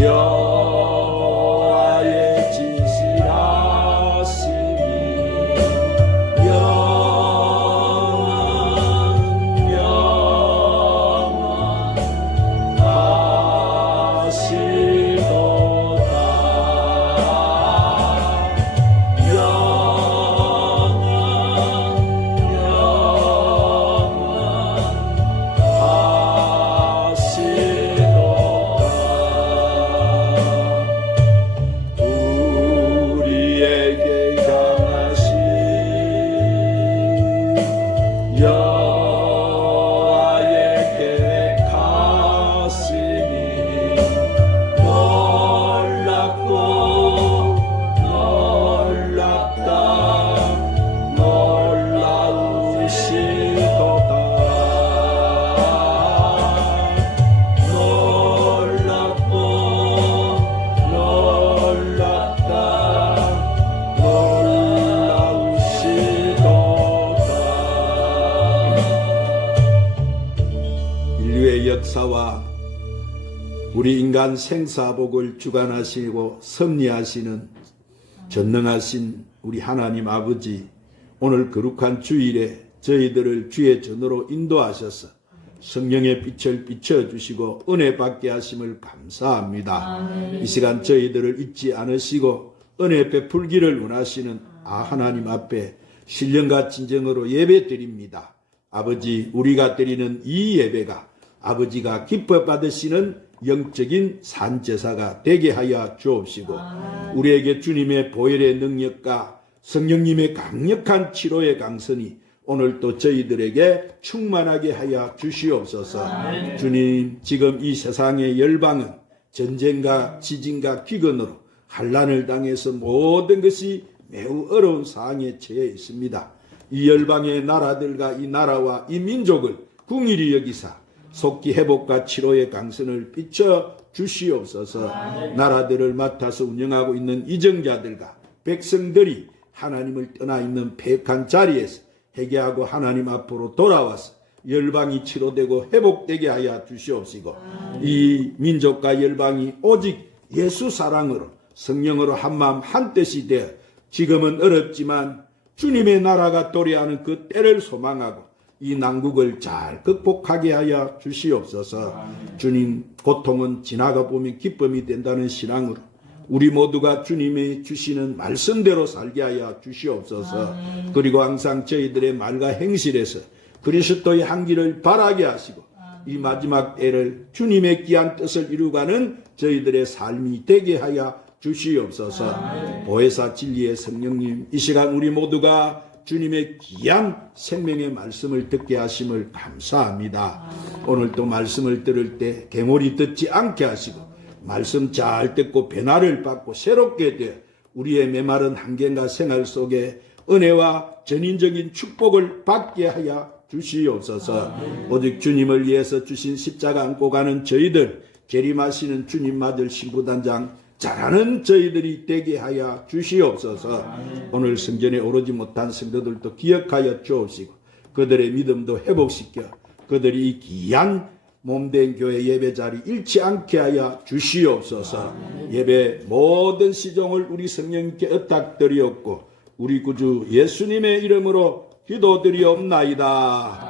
여호와의 진실하심이 역사와 우리 인간 생사복을 주관하시고 섭리하시는 전능하신 우리 하나님 아버지, 오늘 거룩한 주일에 저희들을 주의 전으로 인도하셔서 성령의 빛을 비춰주시고 은혜 받게 하심을 감사합니다. 아멘. 이 시간 저희들을 잊지 않으시고 은혜 베풀기를 원하시는 하나님 앞에 신령과 진정으로 예배 드립니다. 아버지, 우리가 드리는 이 예배가 아버지가 기뻐 받으시는 영적인 산제사가 되게 하여 주옵시고, 우리에게 주님의 보혈의 능력과 성령님의 강력한 치료의 강선이 오늘 또 저희들에게 충만하게 하여 주시옵소서. 주님, 지금 이 세상의 열방은 전쟁과 지진과 기근으로 환난을 당해서 모든 것이 매우 어려운 상황에 처해 있습니다. 이 열방의 나라들과 이 나라와 이 민족을 긍휼히 여기사 속기 회복과 치료의 강선을 비춰 주시옵소서. 나라들을 맡아서 운영하고 있는 이정자들과 백성들이 하나님을 떠나 있는 폐역한 자리에서 회개하고 하나님 앞으로 돌아와서 열방이 치료되고 회복되게 하여 주시옵시고, 이 민족과 열방이 오직 예수 사랑으로 성령으로 한마음 한뜻이 되어 지금은 어렵지만 주님의 나라가 도래하는 그 때를 소망하고 이 난국을 잘 극복하게 하여 주시옵소서. 주님, 고통은 지나가 보면 기쁨이 된다는 신앙으로 우리 모두가 주님이 주시는 말씀대로 살게 하여 주시옵소서. 그리고 항상 저희들의 말과 행실에서 그리스도의 향기를 바라게 하시고 이 마지막 때를 주님의 귀한 뜻을 이루가는 저희들의 삶이 되게 하여 주시옵소서. 보혜사 진리의 성령님, 이 시간 우리 모두가 주님의 귀한 생명의 말씀을 듣게 하심을 감사합니다. 오늘도 말씀을 들을 때 개몰이 듣지 않게 하시고 말씀 잘 듣고 변화를 받고 새롭게 되어 우리의 메마른 환경과 생활 속에 은혜와 전인적인 축복을 받게 하여 주시옵소서. 오직 주님을 위해서 주신 십자가 안고 가는 저희들, 재림하시는 주님 맞을 신부단장 잘하는 저희들이 되게 하여 주시옵소서. 오늘 성전에 오르지 못한 성도들도 기억하여 주옵시고 그들의 믿음도 회복시켜 그들이 이 귀한 몸된 교회 예배 자리 잃지 않게 하여 주시옵소서. 예배 모든 시종을 우리 성령님께 의탁드리옵고 우리 구주 예수님의 이름으로 기도드리옵나이다.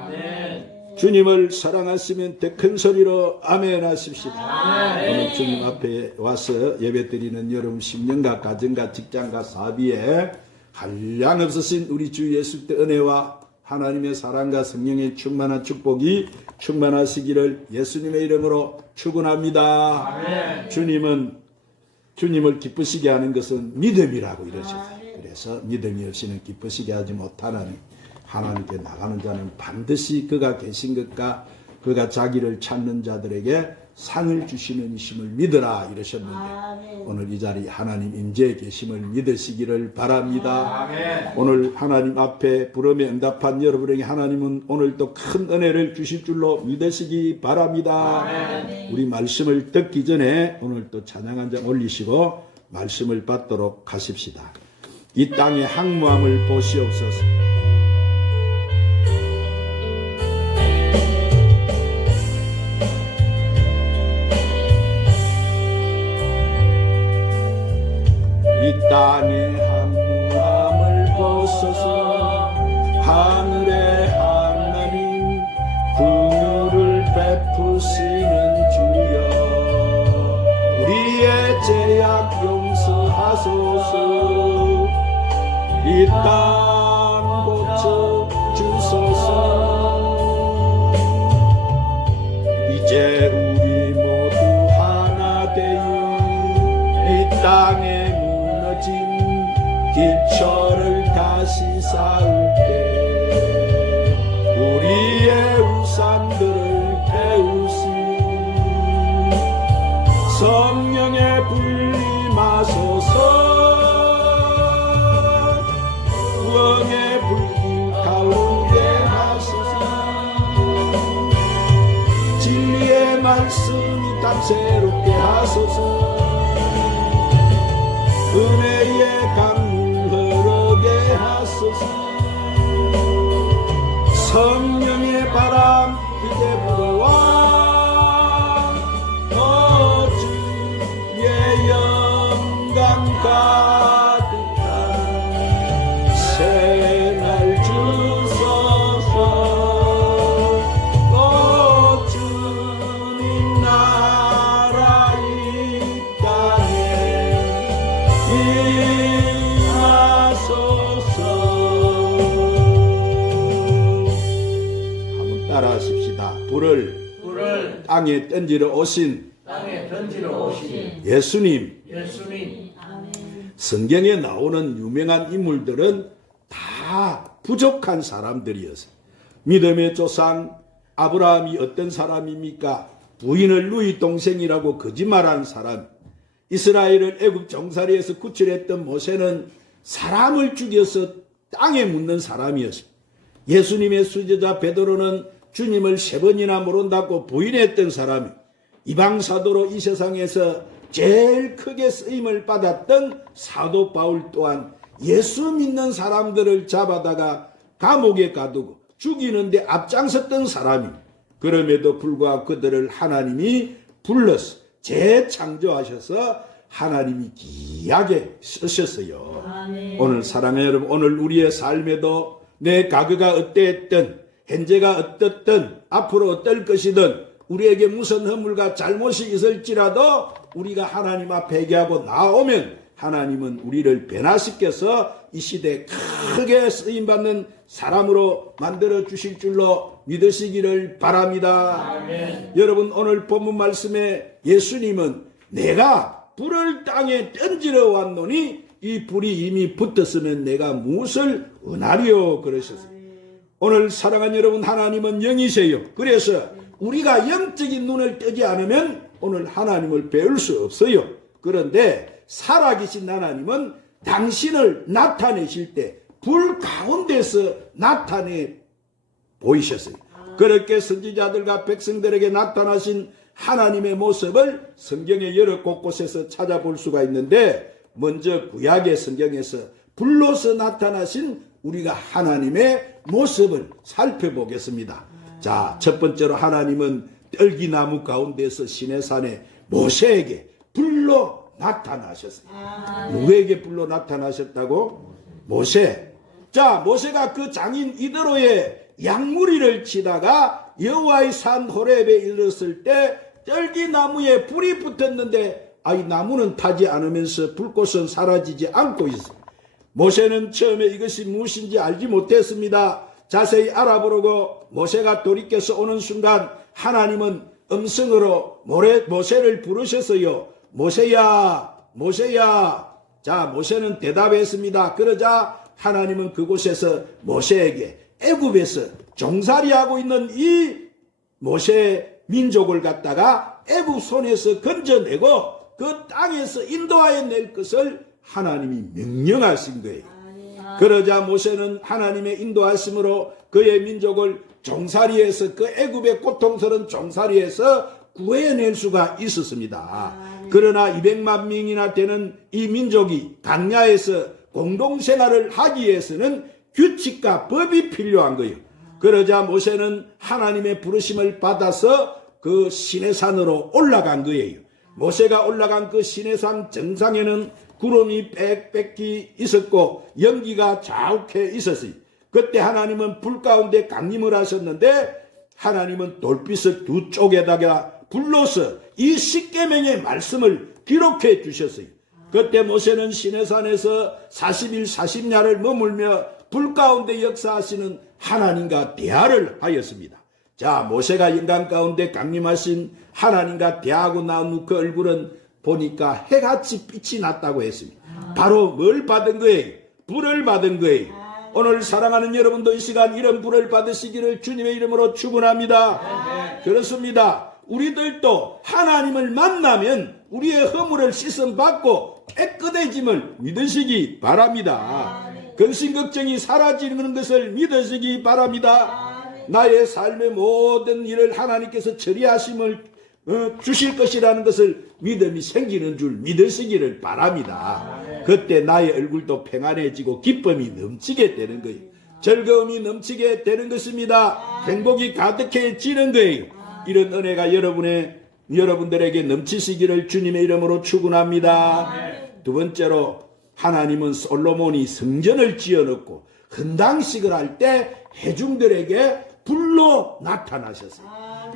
주님을 사랑하시면 더 큰 소리로 아멘 하십시다. 오늘 주님 앞에 와서 예배드리는 여러분 심령과 가정과 직장과 사비에 한량없으신 우리 주 예수 때 은혜와 하나님의 사랑과 성령의 충만한 축복이 충만하시기를 예수님의 이름으로 축원합니다. 주님을 기쁘시게 하는 것은 믿음이라고 이러셨어요. 그래서 믿음이 없이는 기쁘시게 하지 못하나니 하나님께 나가는 자는 반드시 그가 계신 것과 그가 자기를 찾는 자들에게 상을 주시는 이심을 믿으라 이러셨는데 오늘 이 자리 하나님 임재에 계심을 믿으시기를 바랍니다. 오늘 하나님 앞에 부름에 응답한 여러분에게 하나님은 오늘도 큰 은혜를 주실 줄로 믿으시기 바랍니다. 우리 말씀을 듣기 전에 오늘 또 찬양 한 장 올리시고 말씀을 받도록 하십시다. 이 땅의 항무함을 보시옵소서. 오시는 주여 우리의 죄악 용서하소서 이 땅 고쳐 주소서 이제 우리 모두 하나 되어 이 땅에 무너진 기초를 다시 쌓을 때 우리의 우상들을 태우시 성령의 불임하소서 구원의 불길 타오르게 하소서 진리의 말씀이 담새롭게 하소서 은혜의 강물 흐르게 하소서 성령의 바람 이제 불어와 주의 영광 가득한 새날 주소서 주님 나라 이 땅에 임하소서. 한번 따라하십시다. 불을 땅에 던지러 오신 예수님. 성경에 나오는 유명한 인물들은 다 부족한 사람들이었어요. 믿음의 조상 아브라함이 어떤 사람입니까? 부인을 누이 동생이라고 거짓말한 사람. 이스라엘을 애굽 종살이에서 구출했던 모세는 사람을 죽여서 땅에 묻는 사람이었어요. 예수님의 수제자 베드로는 주님을 3번이나 모른다고 부인했던 사람이 이방 사도로 이 세상에서 제일 크게 쓰임을 받았던 사도 바울 또한 예수 믿는 사람들을 잡아다가 감옥에 가두고 죽이는데 앞장섰던 사람이 그럼에도 불구하고 그들을 하나님이 불러서 재창조하셔서 하나님이 귀하게 쓰셨어요. 오늘 사랑하는 여러분, 오늘 우리의 삶에도 내 과거가 어땠든 현재가 어떻든 앞으로 어떨 것이든 우리에게 무슨 허물과 잘못이 있을지라도 우리가 하나님 앞에 회개하고 나오면 하나님은 우리를 변화시켜서 이 시대에 크게 쓰임받는 사람으로 만들어 주실 줄로 믿으시기를 바랍니다. 아멘. 여러분, 오늘 본문 말씀에 예수님은 내가 불을 땅에 던지러 왔노니 이 불이 이미 붙었으면 내가 무엇을 은하리요 그러셨어요. 오늘 사랑하는 여러분, 하나님은 영이세요. 그래서 우리가 영적인 눈을 뜨지 않으면 오늘 하나님을 배울 수 없어요. 그런데 살아계신 하나님은 당신을 나타내실 때 불 가운데서 나타내 보이셨어요. 그렇게 선지자들과 백성들에게 나타나신 하나님의 모습을 성경의 여러 곳곳에서 찾아볼 수가 있는데, 먼저 구약의 성경에서 불로서 나타나신 우리가 하나님의 모습을 살펴보겠습니다. 자, 첫 번째로 하나님은 떨기나무 가운데서 시내산에 모세에게 불로 나타나셨어요. 누구에게 불로 나타나셨다고? 모세. 자, 모세가 그 장인 이드로의 양무리를 치다가 여호와의 산 호렙에 이르렀을 때 떨기나무에 불이 붙었는데 이 나무는 타지 않으면서 불꽃은 사라지지 않고 있어요. 모세는 처음에 이것이 무엇인지 알지 못했습니다. 자세히 알아보려고 모세가 돌이켜서 오는 순간 하나님은 음성으로 모세를 부르셨어요. 모세야, 모세야. 자, 모세는 대답했습니다. 그러자 하나님은 그곳에서 모세에게 애굽에서 종살이하고 있는 이 모세 민족을 갖다가 애굽 손에서 건져내고 그 땅에서 인도하여 낼 것을 하나님이 명령하신 거예요. 그러자 모세는 하나님의 인도하심으로 그의 민족을 종살이에서, 그 애굽의 고통스러운 종살이에서 구해낼 수가 있었습니다. 그러나 200만 명이나 되는 이 민족이 광야에서 공동생활을 하기 위해서는 규칙과 법이 필요한 거예요. 그러자 모세는 하나님의 부르심을 받아서 그 시내산으로 올라간 거예요. 모세가 올라간 그 시내산 정상에는 구름이 빽빽히 있었고 연기가 자욱해 있었어요. 그때 하나님은 불 가운데 강림을 하셨는데 하나님은 돌빛을 두 쪽에다가 불러서 이 십계명의 말씀을 기록해 주셨어요. 그때 모세는 시내산에서 40일 40야를 머물며 불 가운데 역사하시는 하나님과 대화를 하였습니다. 자, 모세가 인간 가운데 강림하신 하나님과 대화하고 나온 후 그 얼굴은 보니까 해같이 빛이 났다고 했습니다. 바로 뭘 받은 거예요? 불을 받은 거예요. 오늘 사랑하는 여러분도 이 시간 이런 불을 받으시기를 주님의 이름으로 축원합니다. 그렇습니다. 우리들도 하나님을 만나면 우리의 허물을 씻음 받고 깨끗해짐을 믿으시기 바랍니다. 근심 걱정이 사라지는 것을 믿으시기 바랍니다. 나의 삶의 모든 일을 하나님께서 처리하심을 주실 것이라는 것을 믿음이 생기는 줄 믿으시기를 바랍니다. 그때 나의 얼굴도 평안해지고 기쁨이 넘치게 되는 거예요. 즐거움이 넘치게 되는 것입니다. 행복이 가득해지는 거예요. 이런 은혜가 여러분들에게 넘치시기를 주님의 이름으로 축원합니다. 두 번째로 하나님은 솔로몬이 성전을 지어놓고 헌당식을 할 때 회중들에게 불로 나타나셨어요.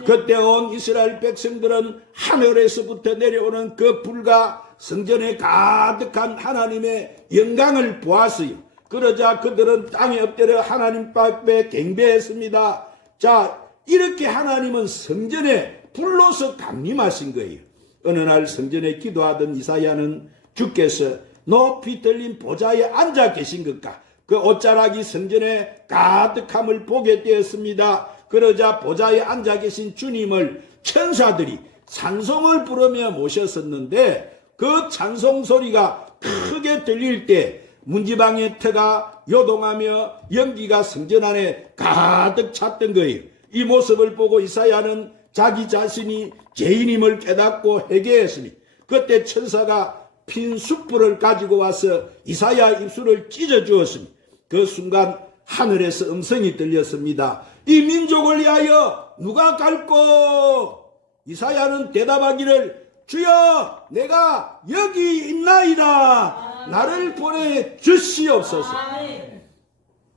그때 온 이스라엘 백성들은 하늘에서부터 내려오는 그 불과 성전에 가득한 하나님의 영광을 보았어요. 그러자 그들은 땅에 엎드려 하나님 앞에 경배했습니다. 자, 이렇게 하나님은 성전에 불로서 강림하신 거예요. 어느 날 성전에 기도하던 이사야는 주께서 높이 들린 보좌에 앉아 계신 것과 그 옷자락이 성전에 가득함을 보게 되었습니다. 그러자 보좌에 앉아 계신 주님을 천사들이 찬송을 부르며 모셨었는데 그 찬송 소리가 크게 들릴 때 문지방의 터가 요동하며 연기가 성전 안에 가득 찼던 거예요. 이 모습을 보고 이사야는 자기 자신이 죄인임을 깨닫고 회개했으니 그때 천사가 핀 숯불을 가지고 와서 이사야 입술을 찢어 주었으니 그 순간 하늘에서 음성이 들렸습니다. 이 민족을 위하여 누가 갈꼬? 이사야는 대답하기를 주여 내가 여기 있나이다. 나를 보내 주시옵소서.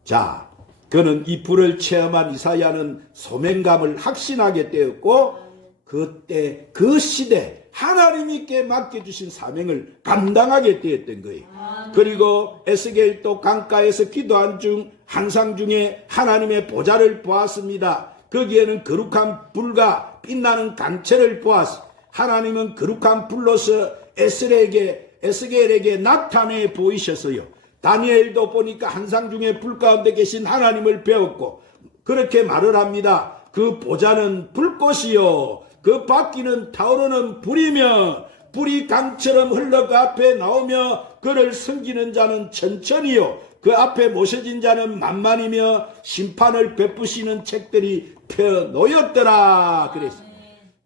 자, 그는 이 불을 체험한 이사야는 소명감을 확신하게 되었고 그때 그 시대 하나님께 맡겨주신 사명을 감당하게 되었던 거예요. 그리고 에스겔도 강가에서 기도한 중 항상 중에 하나님의 보좌를 보았습니다. 거기에는 거룩한 불과 빛나는 강체를 보았습니다. 하나님은 거룩한 불로서 에스겔에게 나타내 보이셨어요. 다니엘도 보니까 한상 중에 불 가운데 계신 하나님을 배웠고 그렇게 말을 합니다. 그 보좌는 불꽃이요 그 바퀴는 타오르는 불이며 불이 강처럼 흘러 그 앞에 나오며 그를 섬기는 자는 천천히요 그 앞에 모셔진 자는 만만이며 심판을 베푸시는 책들이 펴놓였더라 그랬습니다.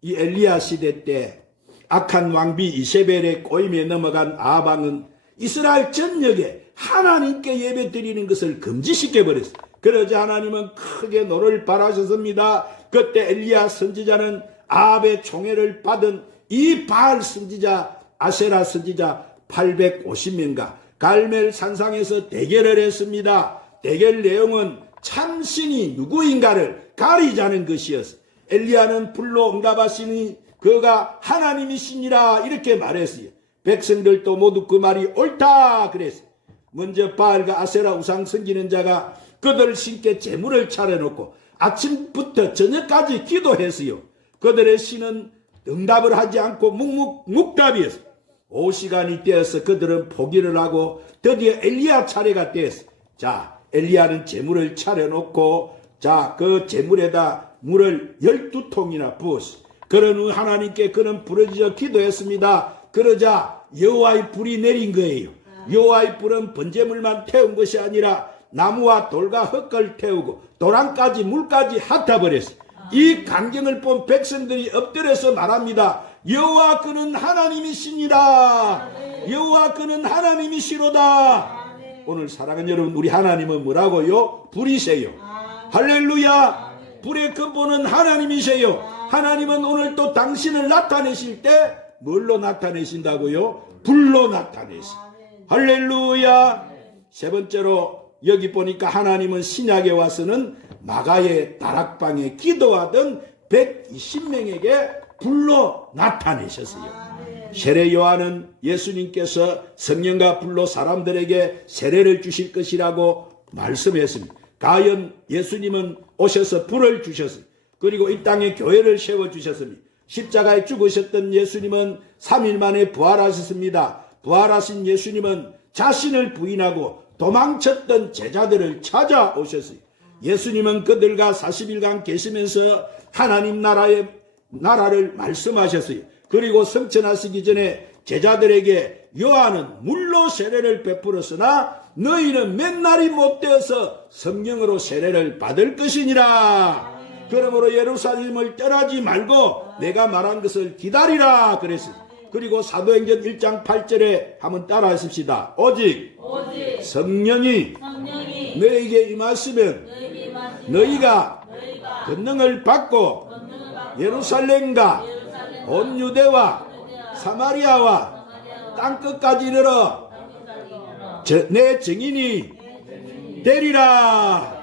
이 엘리야 시대 때 악한 왕비 이세벨의 꼬임에 넘어간 아합왕은 이스라엘 전역에 하나님께 예배 드리는 것을 금지시켜버렸어요. 그러자 하나님은 크게 노를 발하셨습니다. 그때 엘리야 선지자는 아합의 총애를 받은 이 바알 선지자 아세라 선지자 850명과 갈멜 산상에서 대결을 했습니다. 대결 내용은 참신이 누구인가를 가리자는 것이었어요. 엘리야는 불로 응답하시니 그가 하나님이시니라 이렇게 말했어요. 백성들도 모두 그 말이 옳다 그랬어요. 먼저 바알과 아세라 우상 섬기는 자가 그들 신께 제물을 차려놓고 아침부터 저녁까지 기도했어요. 그들의 신은 응답을 하지 않고 묵묵묵답이었어요. 오시간이 되어서 그들은 포기를 하고 드디어 엘리야 차례가 되었어요. 자, 엘리야는 제물을 차려놓고 자, 그 제물에다 물을 12통이나 부었어요. 그런 후 하나님께 그는 부르짖어 기도했습니다. 그러자 여호와의 불이 내린 거예요. 여호와의 불은 번제물만 태운 것이 아니라 나무와 돌과 흙을 태우고 도랑까지 물까지 핫아버렸어요. 이 광경을 본 백성들이 엎드려서 말합니다. 여호와 그는 하나님이시니라. 여호와 그는 하나님이시로다. 오늘 사랑하는 여러분, 우리 하나님은 뭐라고요? 불이세요. 할렐루야. 불의 근본은 하나님이세요. 하나님은 오늘 또 당신을 나타내실 때 뭘로 나타내신다고요? 불로 나타내시. 할렐루야. 세 번째로 여기 보니까 하나님은 신약에 와서는 마가의 다락방에 기도하던 120명에게 불로 나타내셨어요. 세례 요한은 예수님께서 성령과 불로 사람들에게 세례를 주실 것이라고 말씀했습니다. 가연 예수님은 오셔서 불을 주셨습니다. 그리고 이 땅에 교회를 세워주셨습니다. 십자가에 죽으셨던 예수님은 3일 만에 부활하셨습니다. 부활하신 예수님은 자신을 부인하고 도망쳤던 제자들을 찾아오셨어요. 예수님은 그들과 40일간 계시면서 하나님 나라를 말씀하셨어요. 그리고 성천하시기 전에 제자들에게 요한은 물로 세례를 베풀었으나 너희는 맨날이 못되어서 성령으로 세례를 받을 것이니라. 그러므로 예루살렘을 떠나지 말고 내가 말한 것을 기다리라 그랬어요. 그리고 사도행전 1장 8절에 한번 따라하십시다. 오직 성령이 너희에게 임하시면 너희가 권능을 받고 예루살렘과 온 유대와 사마리아와 땅끝까지 이르러 내 증인이 되리라.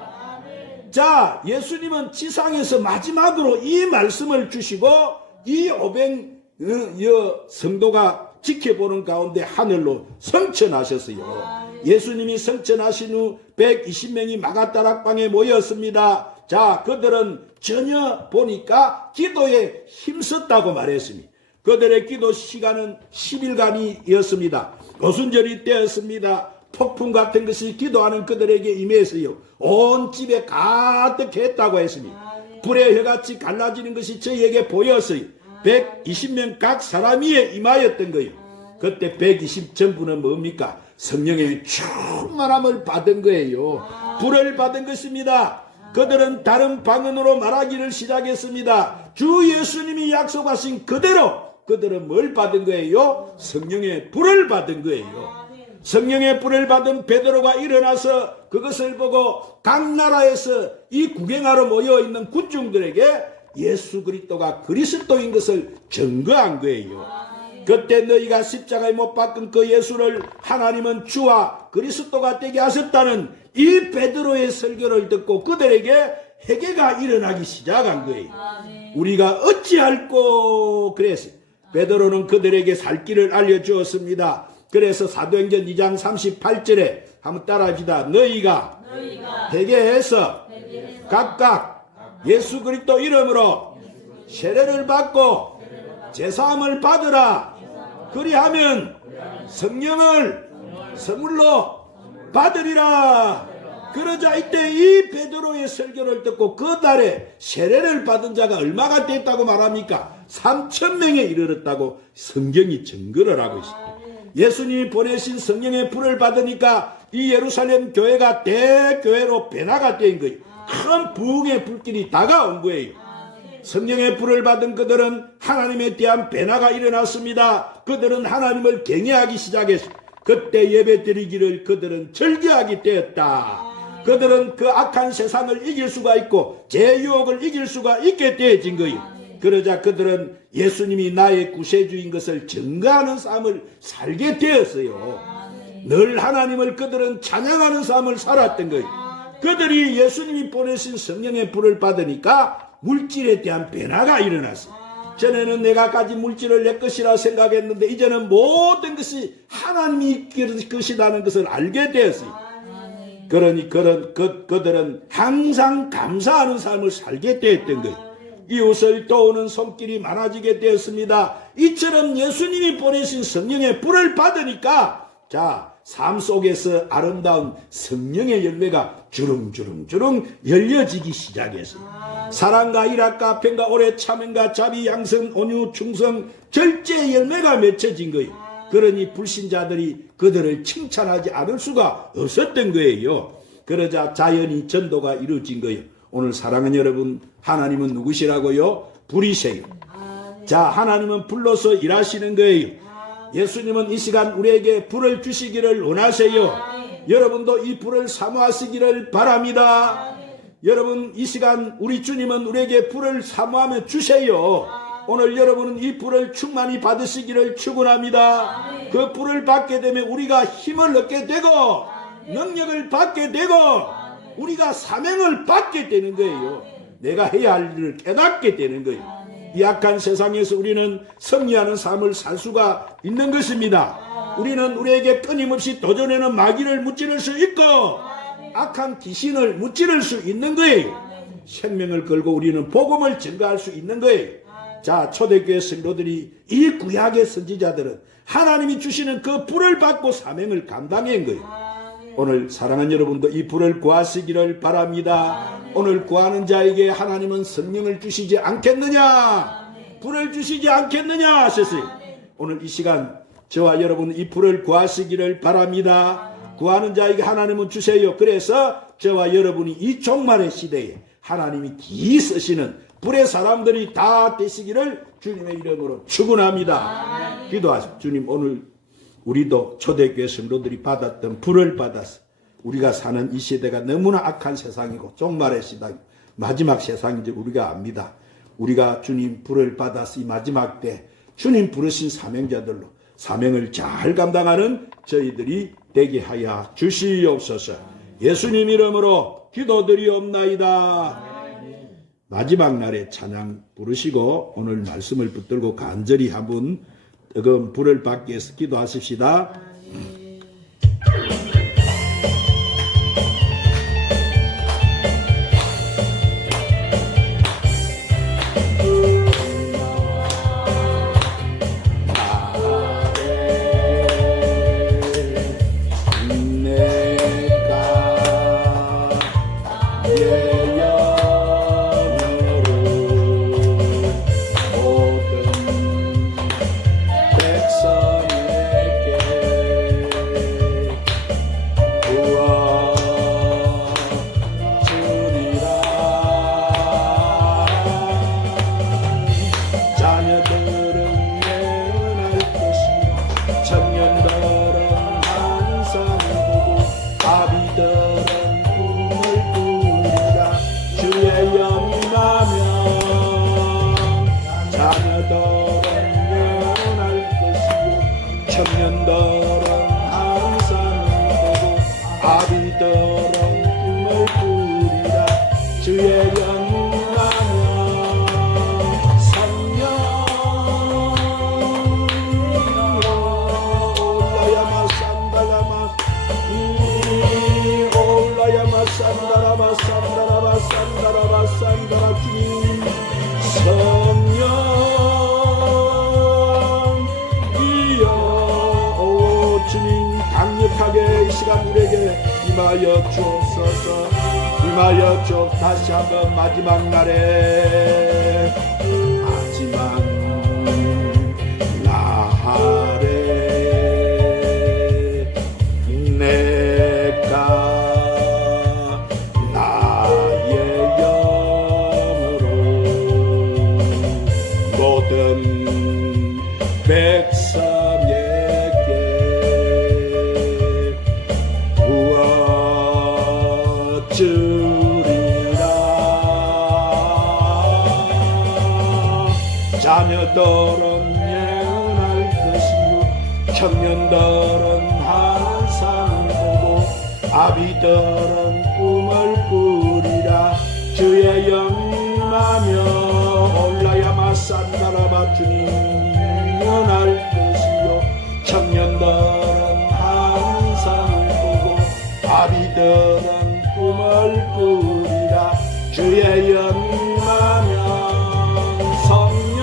자, 예수님은 지상에서 마지막으로 이 말씀을 주시고 이 500 성도가 지켜보는 가운데 하늘로 성천하셨어요. 예수님이 성천하신 후 120명이 마가다락방에 모였습니다. 자, 그들은 전혀 보니까 기도에 힘썼다고 말했습니다. 그들의 기도 시간은 10일간이었습니다. 오순절이 되었습니다. 폭풍 같은 것이 기도하는 그들에게 임했어요. 온 집에 가득했다고 했습니다. 불의 혀같이 갈라지는 것이 저희에게 보였어요. 120명 각 사람 위에 임하였던 거예요. 그때 120 전부는 뭡니까? 성령의 충만함을 받은 거예요. 불을 받은 것입니다. 그들은 다른 방언으로 말하기를 시작했습니다. 주 예수님이 약속하신 그대로 그들은 뭘 받은 거예요? 성령의 불을 받은 거예요. 성령의 불을 받은 베드로가 일어나서 그것을 보고 각 나라에서 이 구경하러 모여있는 군중들에게 예수 그리스도가 그리스도인 것을 증거한 거예요. 그때 너희가 십자가에 못 박은 그 예수를 하나님은 주와 그리스도가 되게 하셨다는 이 베드로의 설교를 듣고 그들에게 회개가 일어나기 시작한 거예요. 우리가 어찌할꼬 그랬어요. 베드로는 그들에게 살 길을 알려주었습니다. 그래서 사도행전 2장 38절에 한번 따라합시다. 너희가 회개해서 각각 예수 그리스도 이름으로 세례를 받고 제사함을 받으라. 그리하면 성령을 선물로 받으리라. 그러자 이때 이 베드로의 설교를 듣고 그 달에 세례를 받은 자가 얼마가 됐다고 말합니까? 3,000명에 이르렀다고 성경이 증거를 하고 있습니다. 예수님이 보내신 성령의 불을 받으니까 이 예루살렘 교회가 대교회로 변화가 된 거예요. 큰 부흥의 불길이 다가온 거예요. 성령의 불을 받은 그들은 하나님에 대한 변화가 일어났습니다. 그들은 하나님을 경외하기 시작했습니다. 그때 예배드리기를 그들은 즐겨하게 되었다. 그들은 그 악한 세상을 이길 수가 있고 제 유혹을 이길 수가 있게 되어진 거예요. 그러자 그들은 예수님이 나의 구세주인 것을 증거하는 삶을 살게 되었어요. 늘 하나님을 그들은 찬양하는 삶을 살았던 거예요. 그들이 예수님이 보내신 성령의 불을 받으니까 물질에 대한 변화가 일어났어요. 전에는 내가 가진 물질을 내 것이라 생각했는데 이제는 모든 것이 하나님이 것이라는 것을 알게 되었어요. 그러니 그들은 항상 감사하는 삶을 살게 되었던 거예요. 이웃을 도우는 손길이 많아지게 되었습니다. 이처럼 예수님이 보내신 성령의 불을 받으니까 자, 삶 속에서 아름다운 성령의 열매가 주릉주릉 열려지기 시작했어요. 사랑과 일학과 평과 오래 참음과 자비 양성 온유 충성 절제의 열매가 맺혀진 거예요. 그러니 불신자들이 그들을 칭찬하지 않을 수가 없었던 거예요. 그러자 자연히 전도가 이루어진 거예요. 오늘 사랑하는 여러분, 하나님은 누구시라고요? 불이세요. 자, 하나님은 불로서 일하시는 거예요. 예수님은 이 시간 우리에게 불을 주시기를 원하세요. 여러분도 이 불을 사모하시기를 바랍니다. 여러분, 이 시간 우리 주님은 우리에게 불을 사모하며 주세요. 오늘 여러분은 이 불을 충만히 받으시기를 축원합니다. 그 불을 받게 되면 우리가 힘을 얻게 되고 능력을 받게 되고 우리가 사명을 받게 되는 거예요. 내가 해야 할 일을 깨닫게 되는 거예요. 이 악한 세상에서 우리는 승리하는 삶을 살 수가 있는 것입니다. 우리는 우리에게 끊임없이 도전하는 마귀를 무찌를 수 있고 악한 귀신을 무찌를 수 있는 거예요. 생명을 걸고 우리는 복음을 증거할 수 있는 거예요. 자, 초대교회 성도들이 이 구약의 선지자들은 하나님이 주시는 그 불을 받고 사명을 감당한 거예요. 오늘 사랑하는 여러분도 이 불을 구하시기를 바랍니다. 오늘 구하는 자에게 하나님은 성령을 주시지 않겠느냐, 불을 주시지 않겠느냐 하셨어요. 오늘 이 시간 저와 여러분 이 불을 구하시기를 바랍니다. 구하는 자에게 하나님은 주세요. 그래서 저와 여러분이 이 종말의 시대에 하나님이 기 쓰시는 불의 사람들이 다 되시기를 주님의 이름으로 축원합니다. 기도하십시오. 주님, 오늘 우리도 초대교회 성도들이 받았던 불을 받아서 우리가 사는 이 시대가 너무나 악한 세상이고 종말의 시대이고 마지막 세상인지 우리가 압니다. 우리가 주님 불을 받아서 이 마지막 때 주님 부르신 사명자들로 사명을 잘 감당하는 저희들이 되게 하여 주시옵소서. 예수님 이름으로 기도드리옵나이다. 마지막 날에 찬양 부르시고 오늘 말씀을 붙들고 간절히 한번 뜨거운 불을 받기 위해서 기도하십시다. 청년들은 항상 보고 아비들은 꿈을 꾸리라. 주의 영광하며 성령 올라야마 산다라마 올라야마 산다라마 산다라마 산다라마 산다라. 주님 성령 강력하게 이 시간 우리에게 임하여 주옵소서. 임하여 주옵. 다시 한번 마지막 날에 마지막 날에 내가 나의 영으로 모든 백성의 주리라. 자녀들은 예언할 것이요 청년들은 환상을 보고 아비들은 꿈을 꾸리라. 주의 영임하며 올라야마 산다라바. 주님 예언할 것이요 청년들은 환상을 보고 아비들은 꿈을 꾸리라. 주의 영임하며 성령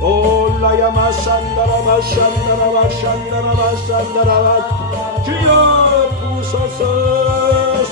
올라야마 산다라마 산다라마 산다라마 산다라마. 주여 부소서